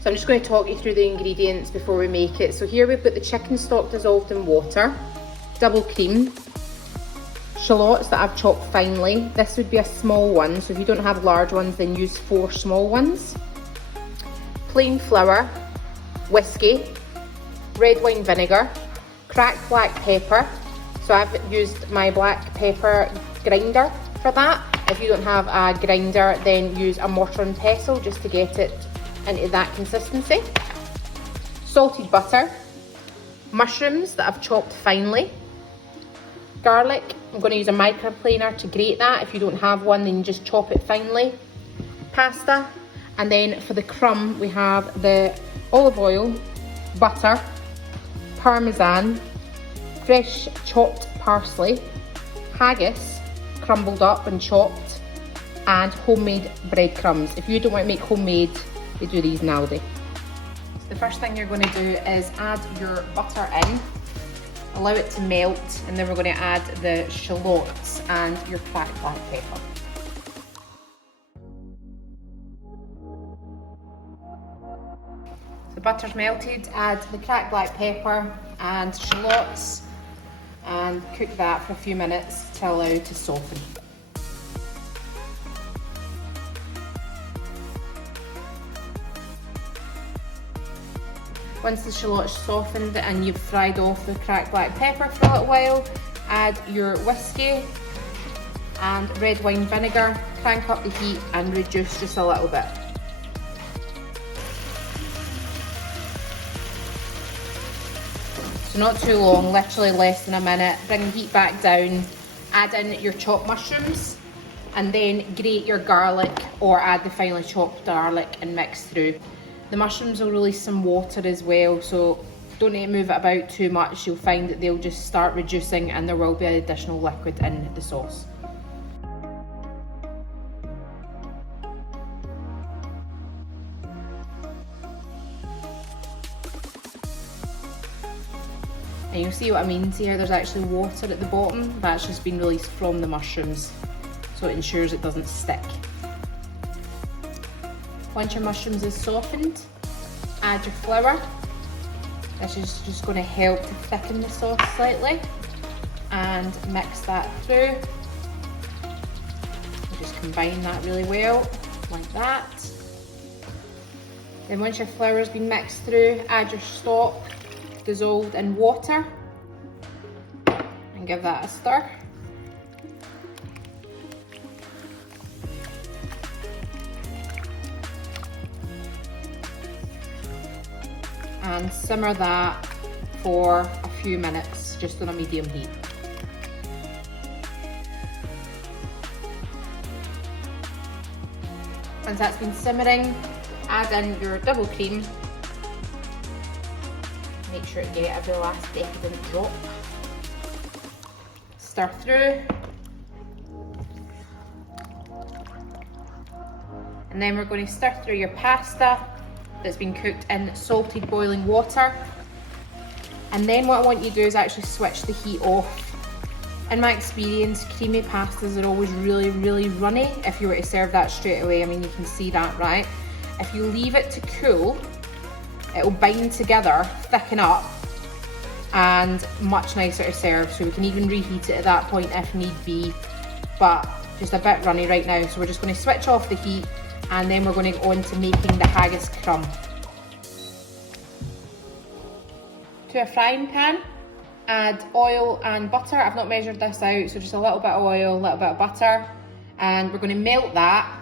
So I'm just going to talk you through the ingredients before we make it. So here we've got the chicken stock dissolved in water, double cream, shallots that I've chopped finely. This would be a small one, so if you don't have large ones, then use 4 small ones. Plain flour, whiskey, red wine vinegar, cracked black pepper. So I've used my black pepper grinder for that. If you don't have a grinder, then use a mortar and pestle just to get it into that consistency. Salted butter, mushrooms that I've chopped finely, garlic. I'm going to use a microplaner to grate that. If you don't have one, then you just chop it finely. Pasta, and then for the crumb we have the olive oil, butter, parmesan, fresh chopped parsley, haggis crumbled up and chopped, and homemade breadcrumbs. If you don't want to make homemade, we do these in Aldi. So the first thing you're going to do is add your butter in, allow it to melt, and then we're going to add the shallots and your cracked black pepper. The butter's melted, add the cracked black pepper and shallots and cook that for a few minutes to allow it to soften. Once the shallots softened and you've fried off the cracked black pepper for a little while, add your whiskey and red wine vinegar, crank up the heat and reduce just a little bit. So not too long, literally less than a minute. Bring the heat back down, add in your chopped mushrooms, and then grate your garlic or add the finely chopped garlic and mix through. The mushrooms will release some water as well, so don't need to move it about too much. You'll find that they'll just start reducing and there will be additional liquid in the sauce. And you'll see what I mean here, there's actually water at the bottom. That's just been released from the mushrooms, so it ensures it doesn't stick. Once your mushrooms is softened, add your flour. This is just going to help to thicken the sauce slightly, and mix that through. Just combine that really well, like that. Then once your flour has been mixed through, add your stock dissolved in water and give that a stir. And simmer that for a few minutes, just on a medium heat. Once that's been simmering, add in your double cream. Make sure to get every last decadent drop. Stir through. And then we're going to stir through your pasta that's been cooked in salted boiling water. And then what I want you to do is actually switch the heat off. In my experience, creamy pastas are always really, really runny if you were to serve that straight away. I mean, you can see that, right? If you leave it to cool, it'll bind together, thicken up, and much nicer to serve. So we can even reheat it at that point if need be, but just a bit runny right now. So we're just going to switch off the heat, and then we're going to go on to making the haggis crumb. To a frying pan, add oil and butter. I've not measured this out, so just a little bit of oil, a little bit of butter, and we're going to melt that.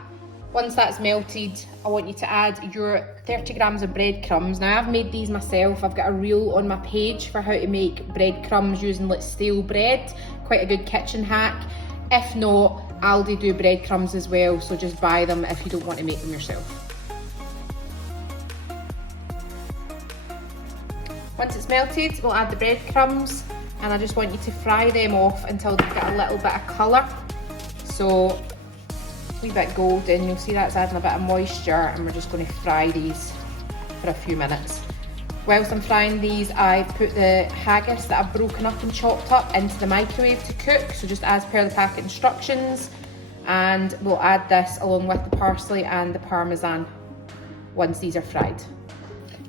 Once that's melted, I want you to add your 30 grams of breadcrumbs. Now I've made these myself. I've got a reel on my page for how to make breadcrumbs using like stale bread. Quite a good kitchen hack. If not, Aldi do breadcrumbs as well, so just buy them if you don't want to make them yourself. Once it's melted, we'll add the breadcrumbs, and I just want you to fry them off until they've got a little bit of colour. So a wee bit golden, you'll see that's adding a bit of moisture, and we're just going to fry these for a few minutes. Whilst I'm frying these, I put the haggis that I've broken up and chopped up into the microwave to cook, so just as per the packet instructions, and we'll add this along with the parsley and the parmesan once these are fried.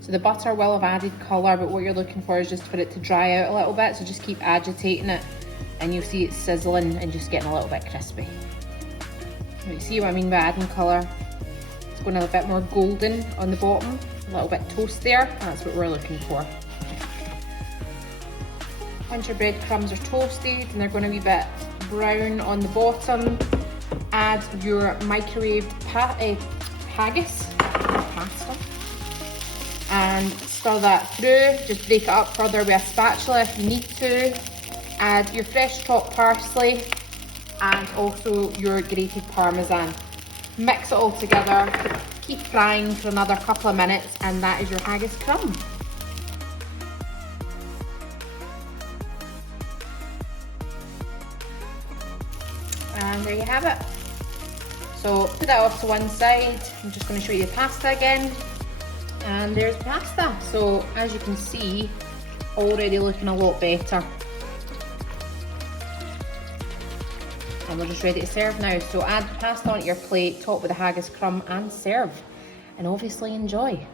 So the butter will have added colour, but what you're looking for is just for it to dry out a little bit. So just keep agitating it and you'll see it sizzling and just getting a little bit crispy. You see what I mean by adding colour? It's going a bit more golden on the bottom, a little bit toastier. That's what we're looking for. Once your breadcrumbs are toasted and they're going to be a bit brown on the bottom, add your microwaved haggis pasta and stir that through. Just break it up further with a spatula if you need to. Add your fresh chopped parsley and also your grated parmesan. Mix it all together, keep frying for another couple of minutes, and that is your haggis crumb. And there you have it. So put that off to one side. I'm just going to show you the pasta again. And there's pasta. So as you can see, already looking a lot better. And we're just ready to serve now. So add the pasta onto your plate, top with the haggis crumb and serve. And obviously enjoy.